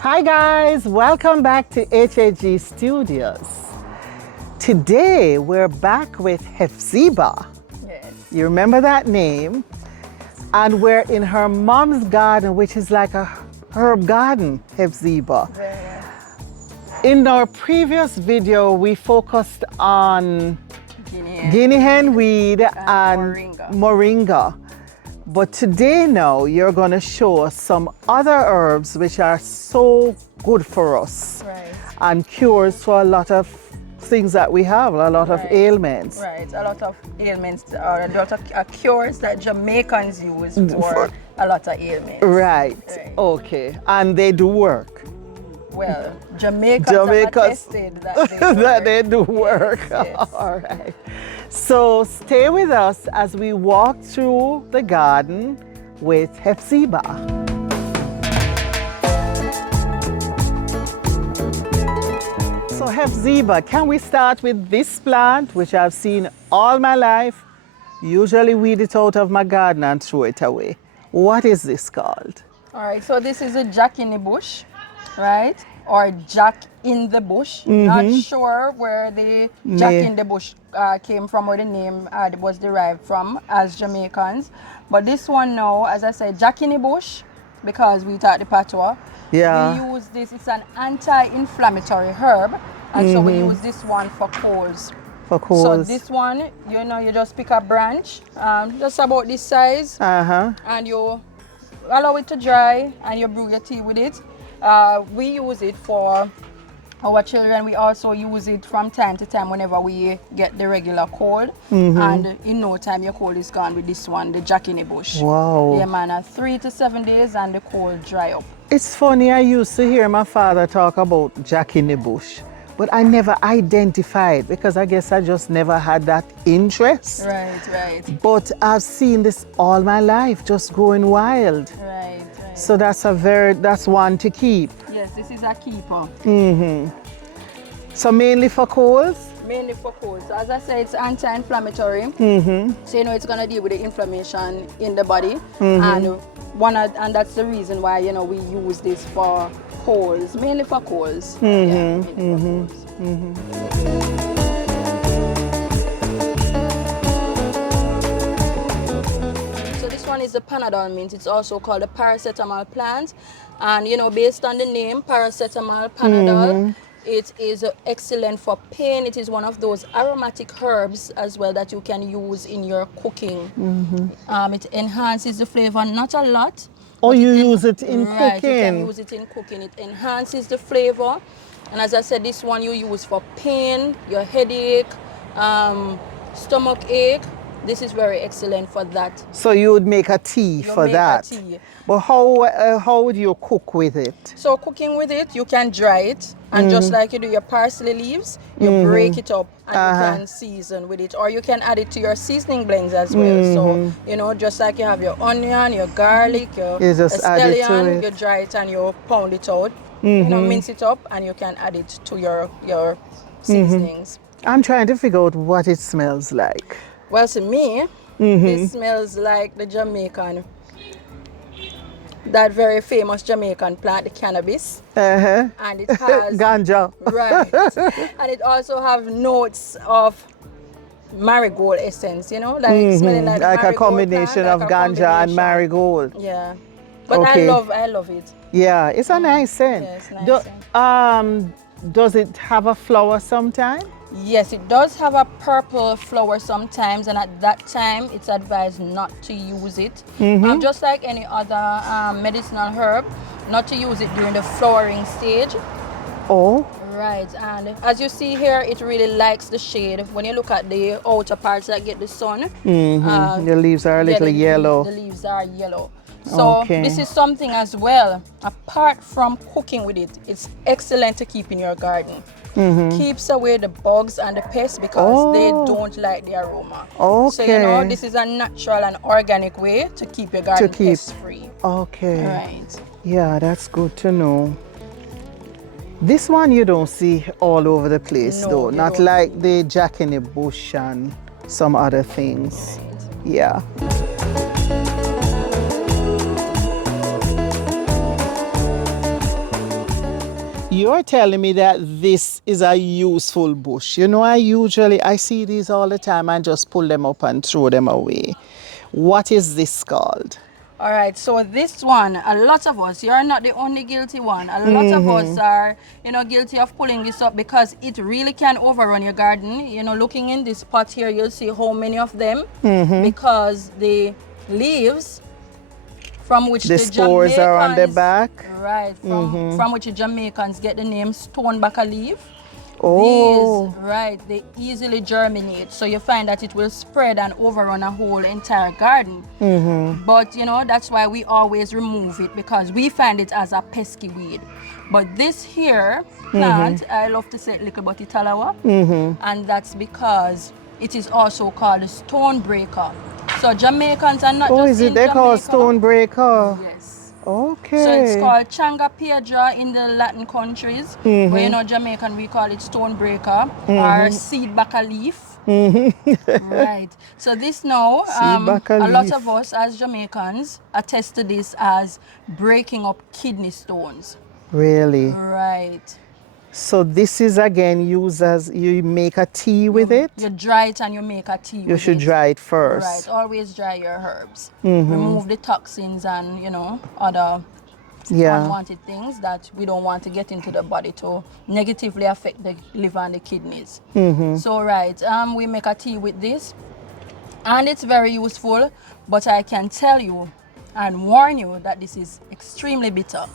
Hi guys, welcome back to HAG Studios. Today we're back with Hephzibah. Yes. You remember that name? And we're in her mom's garden, which is like a herb garden, Hephzibah. Yes. In our previous video, we focused on Guinea hen weed and moringa. But today now, you're going to show us some other herbs which are so good for us. Right. And cures for a lot of things that we have, a lot of ailments. Right, a lot of ailments, or a lot of cures that Jamaicans use for a lot of ailments. Right. Okay. And they do work. Well, Jamaicans have attested that they work. That they do work. Yes. All right. So stay with us as we walk through the garden with Hephzibah. So Hephzibah, can we start with this plant, which I've seen all my life, usually weed it out of my garden and throw it away. What is this called? All right, so this is a jack in the bush, right? Or jack in the bush. Not sure where the jack in the bush came from, where the name was derived from as Jamaicans. But this one now, as I said, jack in the bush, because we taught the patois. Yeah. We use this, it's an anti-inflammatory herb. And so we use this one for colds. For colds. So this one, you know, you just pick a branch, just about this size, and you allow it to dry, and you brew your tea with it. We use it for our children. We also use it from time to time whenever we get the regular cold. And in no time, your cold is gone with this one, the jack in the bush. Wow. Yeah, man, 3 to 7 days and the cold dry up. It's funny, I used to hear my father talk about jack in the bush, but I never identified because I guess I just never had that interest. Right, right. But I've seen this all my life, just growing wild. Right, right. So that's one to keep. Yes, this is a keeper. So mainly for colds? Mainly for colds. So as I said, it's anti-inflammatory. So you know it's gonna deal with the inflammation in the body, and that's the reason why you know we use this for colds, mainly for colds. So this one is the Panadon Mint. It's also called a paracetamol plant, and you know based on the name paracetamol, Panadol. It is excellent for pain. It is one of those aromatic herbs as well that you can use in your cooking. It enhances the flavor, not a lot. Oh, you use it in right, cooking? You can use it in cooking. It enhances the flavor. And as I said, this one you use for pain, your headache, stomach ache. This is very excellent for that. So you would make a tea for that? A tea. But how would you cook with it? So cooking with it, you can dry it, and just like you do your parsley leaves, you break it up and you can season with it, or you can add it to your seasoning blends as well. So you know, just like you have your onion, your garlic, your scallion, you dry it and you pound it out. You know, mince it up, and you can add it to your seasonings. I'm trying to figure out what it smells like. Well, to me, this smells like the Jamaican, that very famous Jamaican plant, the cannabis. And it has ganja. Right. And it also have notes of marigold essence, you know, like smelling like a combination plant, of ganja and marigold. Yeah. But okay. I love it. Yeah, it's a nice scent. Yeah, it's nice scent. Does it have a flower sometime? Yes, it does have a purple flower sometimes, and at that time it's advised not to use it. Just like any other medicinal herb, not to use it during the flowering stage. Oh. Right, and as you see here, it really likes the shade. When you look at the outer parts that get the sun, the leaves are a little yellow. The leaves are yellow. So this is something as well, apart from cooking with it, it's excellent to keep in your garden. Keeps away the bugs and the pests because they don't like the aroma. So you know, this is a natural and organic way to keep your garden pest free. Okay. Right. Yeah, that's good to know. This one you don't see all over the place though, not like the jack in the bush and some other things. Yeah. you're telling me that this is a useful bush. You know, I see these all the time and just pull them up and throw them away. What is this called? All right, so this one, a lot of us, you're not the only guilty one. A lot of us are, guilty of pulling this up because it really can overrun your garden. You know, looking in this pot here, you'll see how many of them because the leaves from which The spores Jamaicans, are on the back. right, from which the Jamaicans get the name Stoneback Leaf. Oh. These, right, they easily germinate. So you find that it will spread and overrun a whole entire garden. But, that's why we always remove it because we find it as a pesky weed. But this here plant, I love to say it little but talawa. And that's because it is also called a stone breaker. So Jamaicans are not just is it in they call Jamaica. stone breaker? Yes. Okay. So it's called changa piedra in the Latin countries. But Jamaican we call it stone breaker or seed backer leaf. Right. So this now, a lot of us as Jamaicans attest to this as breaking up kidney stones. Really? Right. So this is again used as you make a tea with it? You dry it and you make a tea with it. You should dry it first. Right. Always dry your herbs. Remove the toxins and, other unwanted things that we don't want to get into the body to negatively affect the liver and the kidneys. So, right, we make a tea with this. And it's very useful, but I can tell you and warn you that this is extremely bitter.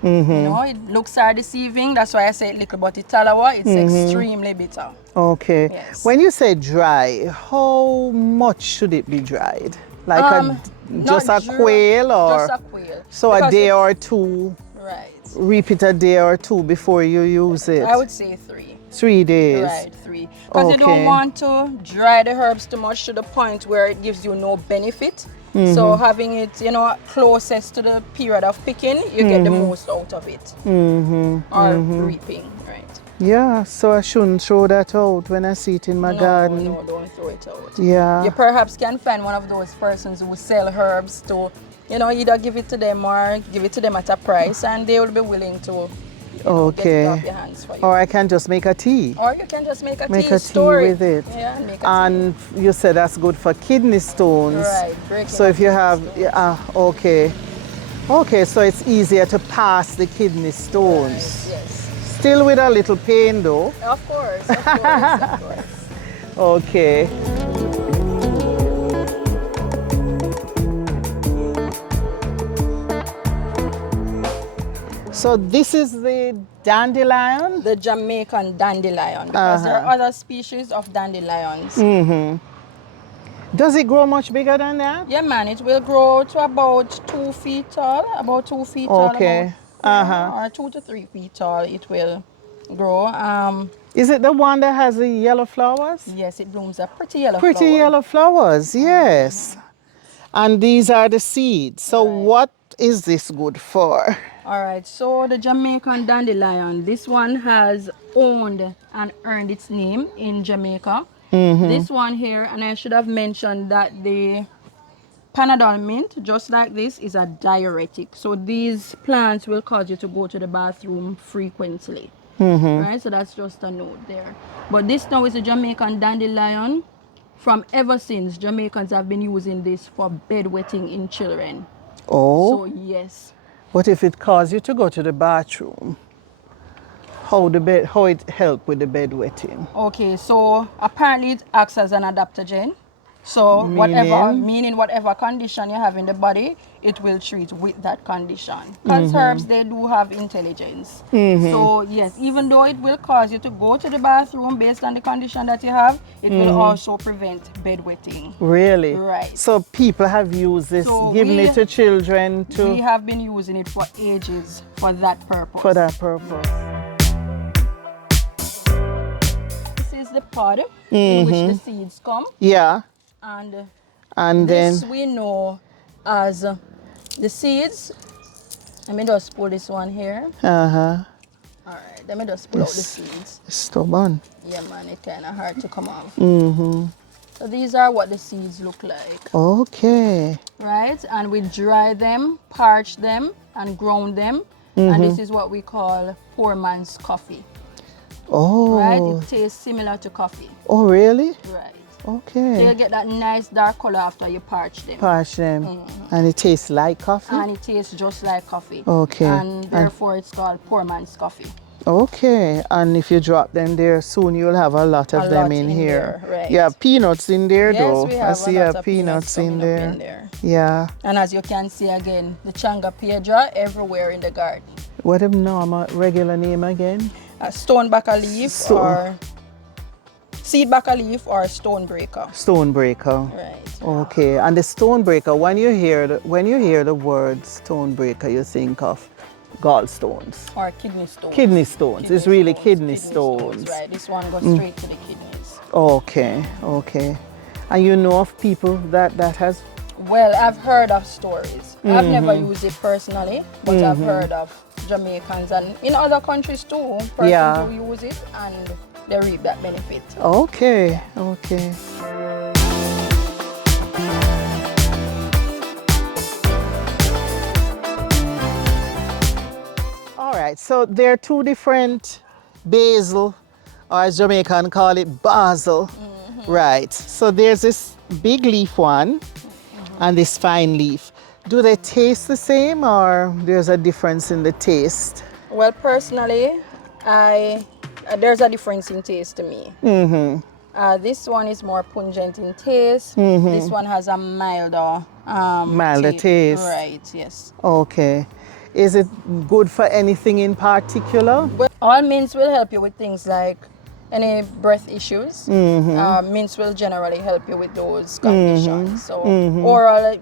It looks deceiving. That's why I say little but talawa. It's extremely bitter. Okay. Yes. When you say dry, how much should it be dried? Like just a quail or? Just a quail. So because a day or two? Right. Repeat a day or two before you use it? I would say 3. 3 days? Right, 3. Because you don't want to dry the herbs too much to the point where it gives you no benefit. So having it, closest to the period of picking, you get the most out of it. Or reaping, right? Yeah, so I shouldn't throw that out when I see it in my garden. No, don't throw it out. Yeah. You perhaps can find one of those persons who sell herbs to, either give it to them or give it to them at a price and they will be willing to get it off your hands for you. Or I can just make a tea. Or you can just make a make tea, a tea with it. Yeah, make a and tea. You said that's good for kidney stones. Right. So if you have, okay, so it's easier to pass the kidney stones. Right, yes. Still with a little pain though. Of course, of course. Okay. So this is the dandelion? The Jamaican dandelion, because there are other species of dandelions. Does it grow much bigger than that? Yeah, man, it will grow to about 2 feet tall, Okay. or 2 to 3 feet tall. It will grow. Is it the one that has the yellow flowers? Yes, it blooms a pretty yellow flower. Pretty yellow flowers, yes. And these are the seeds. So what is this good for? All right, so the Jamaican dandelion, this one has owned and earned its name in Jamaica. This one here, and I should have mentioned that the Panadon Mint, just like this, is a diuretic. So these plants will cause you to go to the bathroom frequently. Right, so that's just a note there. But this now is a Jamaican dandelion. From ever since, Jamaicans have been using this for bedwetting in children. Oh. So yes. What if it caused you to go to the bathroom? How it help with the bedwetting? Okay, so apparently it acts as an adaptogen. So meaning whatever condition you have in the body, it will treat with that condition. Because herbs, they do have intelligence. So yes, even though it will cause you to go to the bathroom based on the condition that you have, it will also prevent bedwetting. Really? Right. So people have used this, giving it to children to... We have been using it for ages for that purpose. For that purpose. This is the pod in which the seeds come. Yeah. And this we know as the seeds. Let me just pull this one here. All right, let me just pull out the seeds. It's stubborn. Yeah, man, it's kind of hard to come off. So these are what the seeds look like. Okay. Right, and we dry them, parch them, and ground them. and this is what we call poor man's coffee. Oh. Right? It tastes similar to coffee. Oh, really? Right. Okay. So you'll get that nice dark color after you parch them. Parch them. And it tastes like coffee? And it tastes just like coffee. Okay. And therefore it's called poor man's coffee. Okay. And if you drop them there, soon you'll have a lot of them in here. There, right. You have peanuts in there, though. Yes, we have I see a you lot have of peanuts in coming up there. in there. Yeah. And as you can see again, the changa pedra everywhere in the garden. What a normal regular name again? Stoneback Leaf or seedback leaf or stonebreaker. Stonebreaker. Right. Okay. And the stonebreaker, when you hear the word stonebreaker, you think of gallstones. Or kidney stones. Kidney stones. It's really kidney stones. Right. This one goes straight to the kidneys. Okay. Okay. And you know of people that has? Well, I've heard of stories. I've never used it personally, but I've heard of Jamaicans and in other countries too, persons who use it and they reap that benefit. Okay, okay. All right, so there are two different basil, or as Jamaican call it, basil. Right, so there's this big leaf one and this fine leaf. Do they taste the same or there's a difference in the taste? Well, personally, there's a difference in taste to me. This one is more pungent in taste. This one has a milder taste. Right, yes. Okay. Is it good for anything in particular? Well, all mints will help you with things like any breath issues. Mints will generally help you with those conditions. So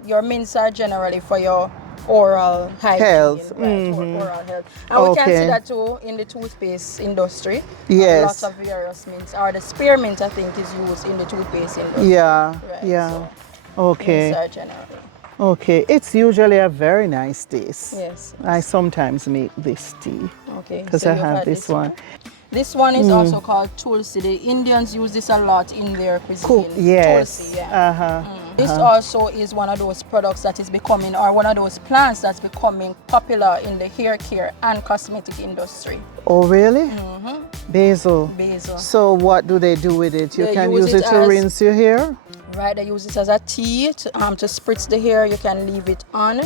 your mints are generally for your oral hygiene, health. Right, oral health. And we can see that too in the toothpaste industry. Yes. Lots of various mints, or the spearmint I think is used in the toothpaste industry. Yeah, right, yeah. So okay. mints are generally. Okay, it's usually a very nice taste. Yes. I sometimes make this tea. Okay. Because so I have this one. This one is also called tulsi. The Indians use this a lot in their cuisine. Cool. Yes. Tulsi, yeah. This also is one of those products that is becoming, or one of those plants that's becoming popular in the hair care and cosmetic industry. Oh, really? Basil. Basil. So what do they do with it? You They can use use it to rinse your hair? Right, they use it as a tea to spritz the hair. You can leave it on,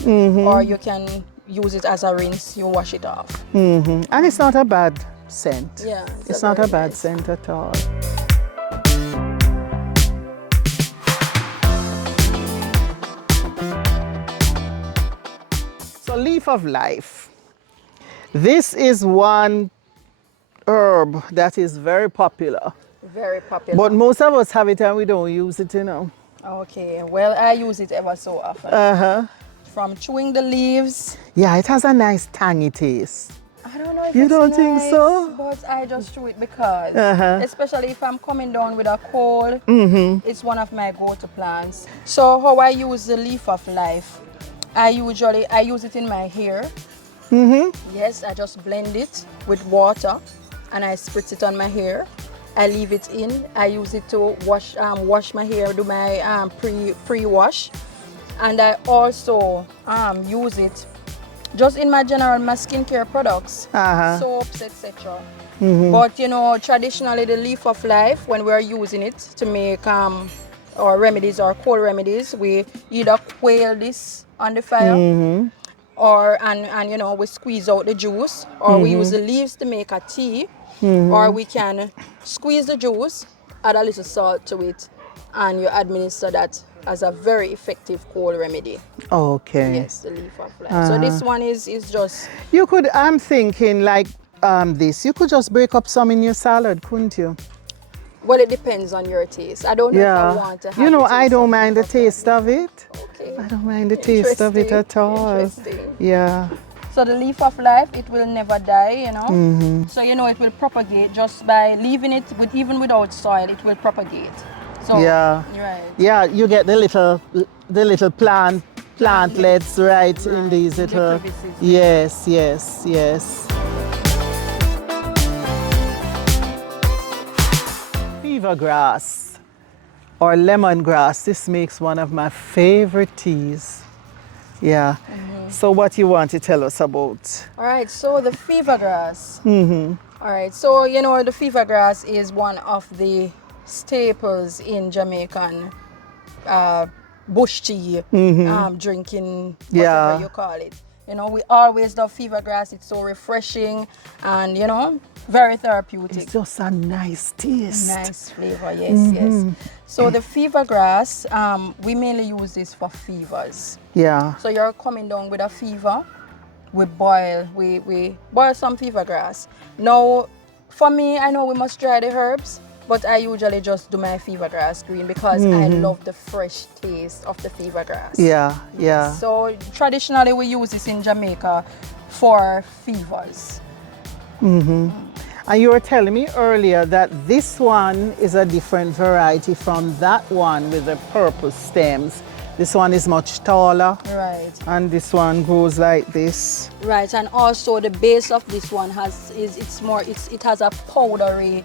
or you can use it as a rinse. You wash it off. And it's not a bad scent. Yeah. It's not a bad scent at all. So leaf of life. This is one herb that is very popular. Very popular. But most of us have it and we don't use it, you know. Okay, well, I use it ever so often. From chewing the leaves. Yeah, it has a nice tangy taste. I don't know if you it's don't nice, think so? but I just chew it because, especially if I'm coming down with a cold, it's one of my go-to plants. So how I use the leaf of life, I use it in my hair. Yes, I just blend it with water and I spritz it on my hair. I leave it in. I use it to wash my hair, do my pre-wash, and I also use it just in my my skincare products, soaps, etc. But you know, traditionally the leaf of life, when we are using it to make our remedies or cold remedies, we either quail this on the fire, or and you know, we squeeze out the juice, or we use the leaves to make a tea. Or we can squeeze the juice, add a little salt to it, and you administer that as a very effective cold remedy. Okay. Yes, the leaf of life. So this one is just... You could, I'm thinking like this, you could just break up some in your salad, couldn't you? Well, it depends on your taste. I don't know if I want to have you know, the I don't mind the taste of it. Okay. I don't mind the taste of it at all. Interesting. Yeah. So the leaf of life, it will never die, you know. So you know, it will propagate just by leaving it even without soil. It will propagate. So yeah, right. Yeah, you get the little plantlets right in these little. Yes. Fever grass or lemongrass. This makes one of my favorite teas. Yeah. So what you want to tell us about? All right, so the fever grass. All right, so you know the fever grass is one of the staples in Jamaican bush tea, drinking, whatever you call it. You know, we always love fever grass. It's so refreshing and, you know, very therapeutic. It's just a nice taste. Nice flavor, yes, yes. So the fever grass, we mainly use this for fevers. Yeah. So you're coming down with a fever, we boil some fever grass. Now, for me, I know we must dry the herbs, but I usually just do my fever grass green because I love the fresh taste of the fever grass. Yeah, yeah. So traditionally we use this in Jamaica for fevers. And you were telling me earlier that this one is a different variety from that one with the purple stems. This one is much taller. Right. And this one grows like this. Right, and also the base of this one it has a powdery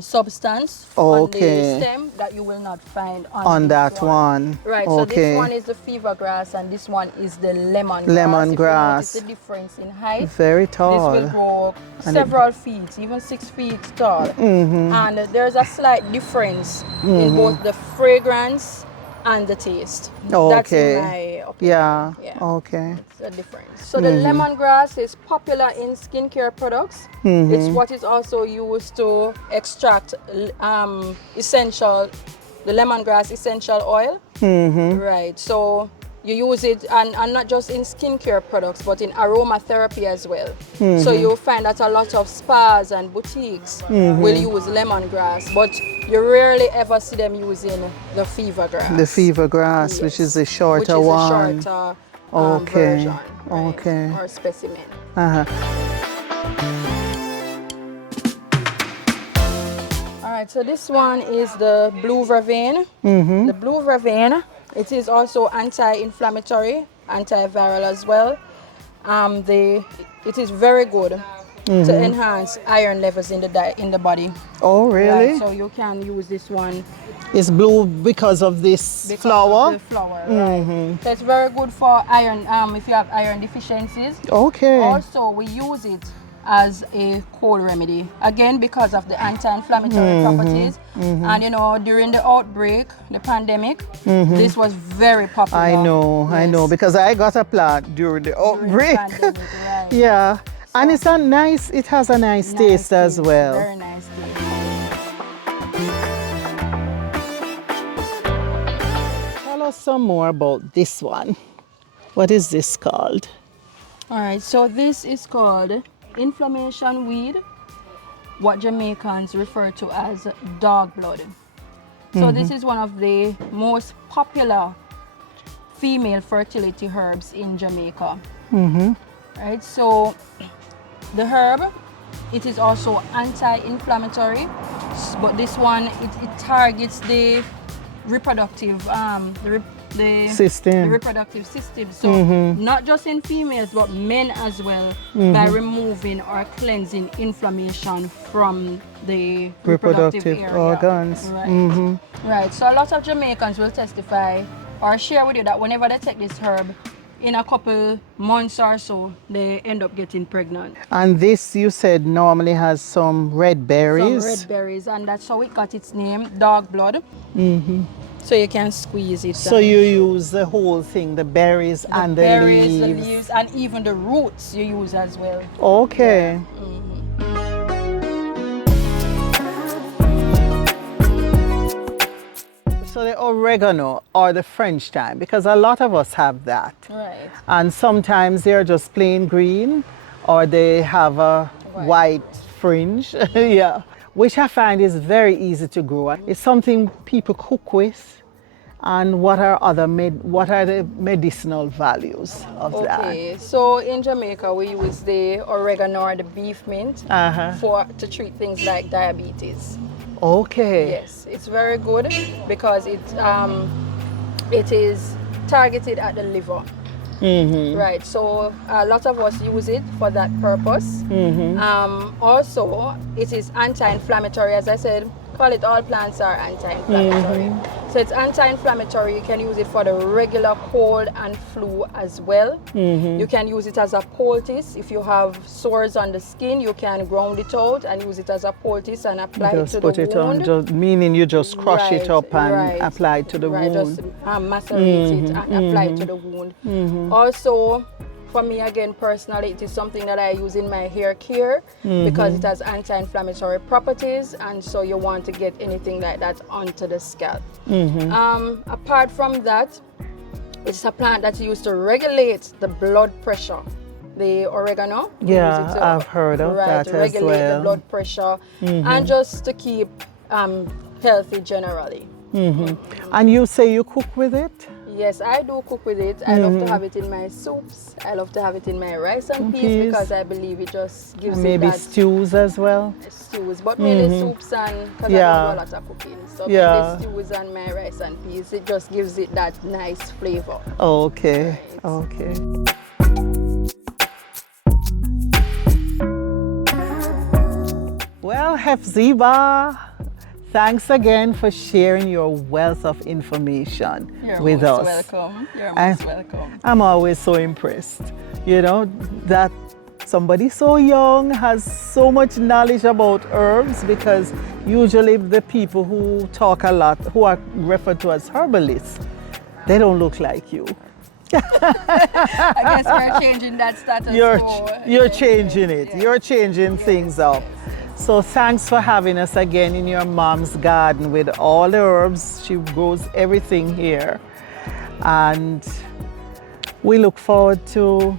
substance on the stem that you will not find on that one. Right, so this one is the fever grass and this one is the lemongrass. Lemongrass. If you notice the difference in height. Very tall. This will grow several feet, even 6 feet tall. And there's a slight difference in both the fragrance and the taste. That's in my opinion. Yeah. Okay. It's a difference. So the lemongrass is popular in skincare products. It's what is also used to extract the lemongrass essential oil. Right. So you use it and not just in skincare products but in aromatherapy as well. So you'll find that a lot of spas and boutiques will use lemongrass, but you rarely ever see them using the fever grass. The fever grass, which is the shorter one. Which is a shorter version, right? Or specimen. All right, so this one is the blue Ravine. The blue Ravine, it is also anti-inflammatory, antiviral as well. It is very good to enhance iron levels in the body. Oh, really? Right, so you can use this one. It's blue because of this flower? Of the flower, right. So it's very good for iron, if you have iron deficiencies. Okay. Also, we use it as a cold remedy, again because of the anti-inflammatory properties. And you know, during the outbreak, the pandemic, this was very popular. I know, because I got a plant during the outbreak. Pandemic, right. Yeah. So, and it has a nice taste as well. Very nice taste. Tell us some more about this one. What is this called? All right, so this is called inflammation weed, what Jamaicans refer to as dog blood. So this is one of the most popular female fertility herbs in Jamaica. Right, so the herb, it is also anti-inflammatory, but this one it targets the reproductive the reproductive system. So not just in females but men as well, by removing or cleansing inflammation from the reproductive area. organs. Right. Right. So a lot of Jamaicans will testify or share with you that whenever they take this herb, in a couple months or so, they end up getting pregnant. And this, you said, normally has some red berries? Some red berries, and that's how it got its name, dog blood. So you can squeeze it. So you use the whole thing, the berries and the leaves? The leaves, and even the roots you use as well. Okay. So the oregano or the French thyme, because a lot of us have that. Right. And sometimes they're just plain green or they have a white fringe, which I find is very easy to grow. It's something people cook with. And what are the medicinal values of that? Okay, so in Jamaica we use the oregano or the beef mint to treat things like diabetes. Okay. Yes, it's very good because it is targeted at the liver. Right, so a lot of us use it for that purpose. Also, it is anti-inflammatory, as I said, call it all plants are anti-inflammatory. So it's anti-inflammatory. You can use it for the regular cold and flu as well. You can use it as a poultice. If you have sores on the skin, you can ground it out and use it as a poultice and apply it to the wound. Just put it on, meaning you just crush it up and apply it to the wound. Just macerate it and apply it to the wound. Also, for me again personally, it is something that I use in my hair care because it has anti-inflammatory properties, and so you want to get anything like that onto the scalp. Apart from that, it's a plant that's used to regulate the blood pressure. The oregano. Yeah, I've heard of that to as regulate well. the blood pressure and just to keep healthy generally. And you say you cook with it? Yes, I do cook with it. I love to have it in my soups. I love to have it in my rice and peas because I believe it just gives it that... Maybe stews as well? Stews, but mainly soups, and because I do a lot of cooking. So mainly stews and my rice and peas, it just gives it that nice flavor. Okay, okay. Well, Hephzibah, thanks again for sharing your wealth of information with us. You're most welcome. You're most welcome. I'm always so impressed, you know, that somebody so young has so much knowledge about herbs, because usually the people who talk a lot, who are referred to as herbalists, they don't look like you. I guess we're changing that status quo. You're changing it. You're changing things up. So thanks for having us again in your mom's garden with all the herbs. She grows everything here. And we look forward to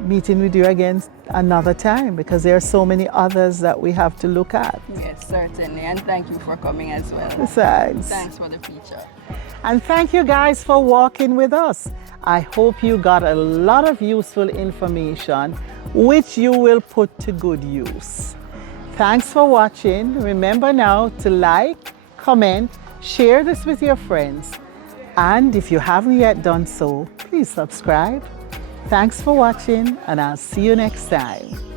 meeting with you again another time, because there are so many others that we have to look at. Yes, certainly. And thank you for coming as well. Thanks. Thanks for the feature. And thank you guys for walking with us. I hope you got a lot of useful information which you will put to good use. Thanks for watching. Remember now to like, comment, share this with your friends. And if you haven't yet done so, please subscribe. Thanks for watching, and I'll see you next time.